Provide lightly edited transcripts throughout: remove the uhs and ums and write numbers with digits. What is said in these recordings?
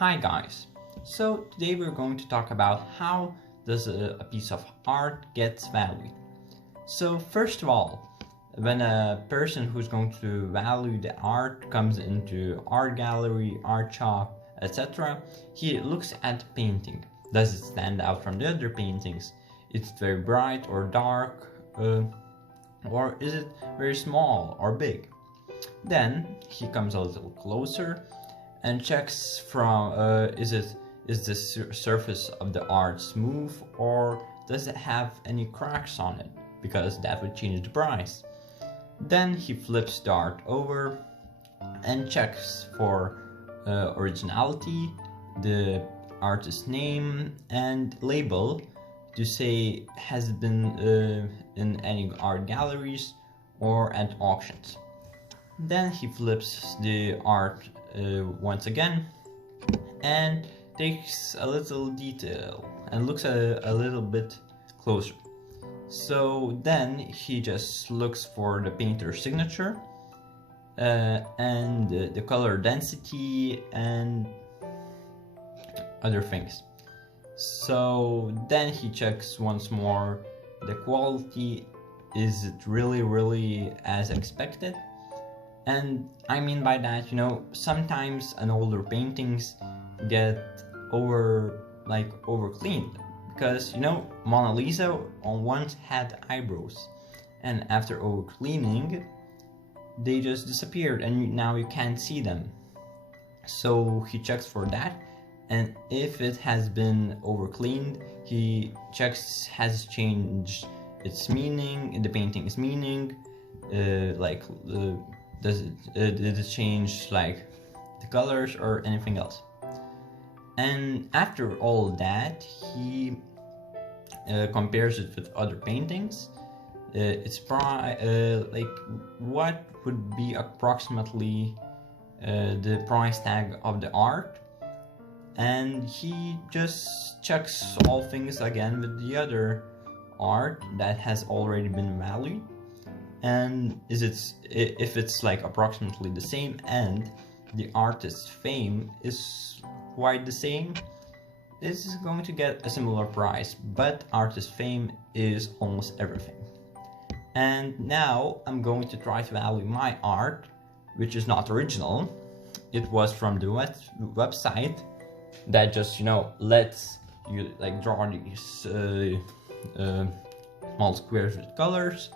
Hi guys, so today we're going to talk about how does a piece of art gets valued. So first of all, when a person who's going to value the art comes into art gallery, art shop, etc., he looks at the painting. Does it stand out from the other paintings? Is it very bright or dark, or is it very small or big? Then he comes a little closer and checks from is the surface of the art smooth, or does it have any cracks on it, because that would change the price. Then he flips the art over and checks for originality, the artist's name and label to say has it been in any art galleries or at auctions. Then he flips the art once again and takes a little detail and looks at it a little bit closer. So then he just looks for the painter's signature and the color density and other things. So then he checks once more the quality. Is it really as expected? And I mean by that, sometimes an older paintings get over cleaned, because Mona Lisa once had eyebrows, and after over cleaning they just disappeared and now you can't see them. So he checks for that, and if it has been over cleaned, he checks has it changed its meaning, the painting's meaning, did it change like the colors or anything else. And after all that, he compares it with other paintings. What would be approximately the price tag of the art, and he just checks all things again with the other art that has already been valued, and if it's like approximately the same and the artist's fame is quite the same, this is going to get a similar price. But artist fame is almost everything. And now I'm going to try to value my art, which is not original. It was from the website that just lets you draw these small squares with colors.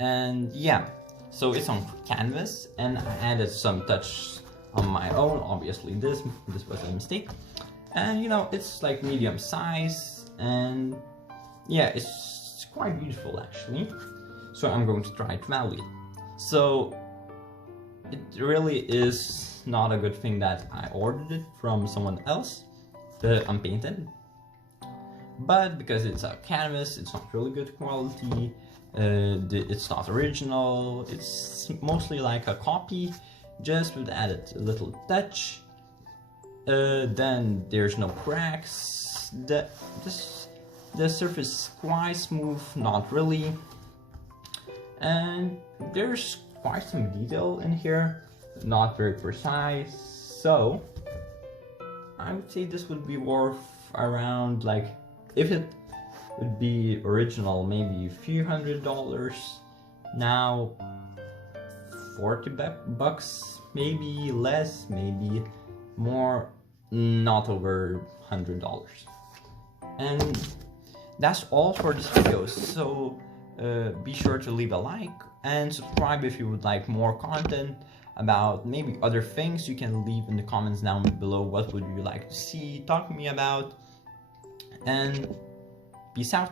And yeah, so it's on canvas, and I added some touch on my own. Obviously this was a mistake, and it's like medium size, and yeah, it's quite beautiful actually. So I'm going to try to value it. So it really is not a good thing that I ordered it from someone else, unpainted, but because it's a canvas, it's not really good quality. It's not original, it's mostly like a copy, just with added a little touch. Then there's no cracks, the surface is quite smooth, not really, and there's quite some detail in here, not very precise. So I would say this would be worth around, if it would be original, maybe a few $100s. Now $40, maybe less, maybe more, not over $100. And that's all for this video. So be sure to leave a like and subscribe if you would like more content about maybe other things. You can leave in the comments down below what would you like to see talk to me about, and peace out.